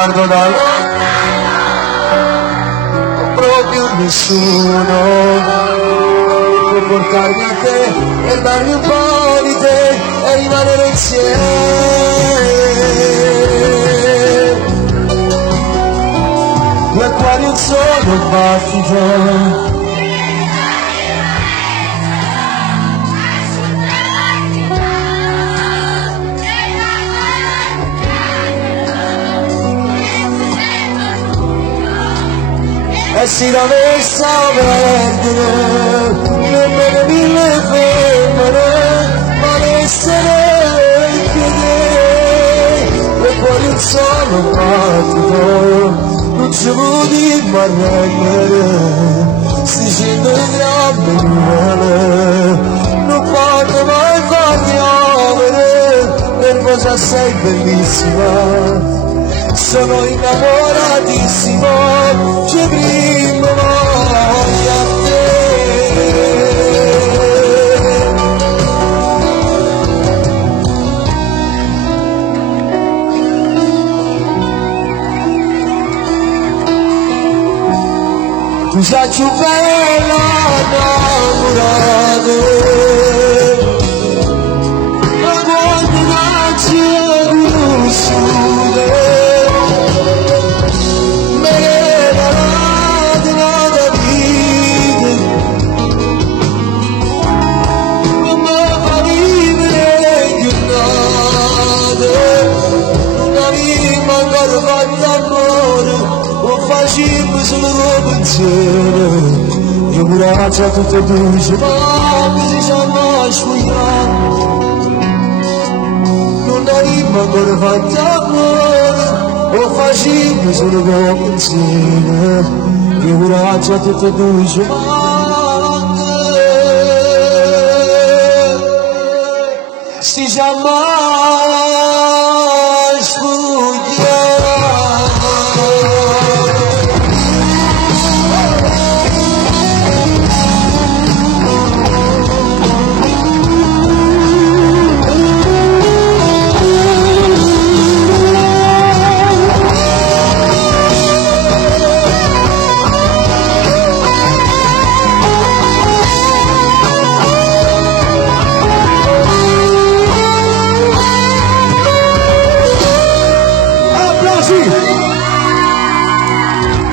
guardo da non proprio nessuno può portarmi a te e darmi un po' di te e rimanere insieme. Due acquari un solo battito. E si dovesse perdere nemmeno mille femmine ma essere anche te e poi un solo battito non ci vuoi dirmi arrendere sti scende grande male non posso mai farti opere nervosa sei bellissima sono innamoratissimo, ci primo voglio a te. Tu sei più bella innamorata, ma quando non ci è conosciuta. Facciamo solo roba insieme io mi razzo tutte e due ma così siamo sfogliati non arrivo ancora fatti amore lo facciamo solo roba insieme io mi razzo tutte e due ma si chiama